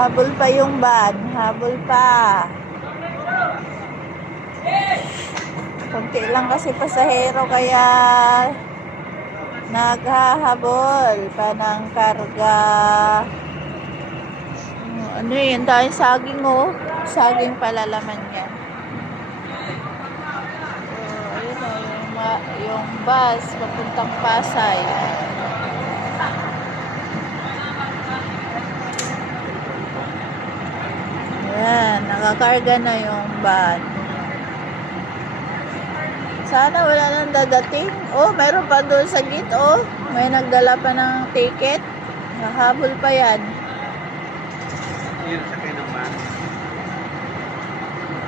Habol pa yung van. Habol pa. Kunti lang kasi pasahero kaya naghahabol pa ng karga. Ano yun? Dahil saging oh. Saging pala laman yan. So, ayun oh, yung bus papuntang Pasay. Ayan, nakakarga na yung van. Sana wala nang dadating. Oh, mayroon pa doon sa gate oh. May nagdala pa ng ticket. Nahabol pa yan.